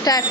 estar.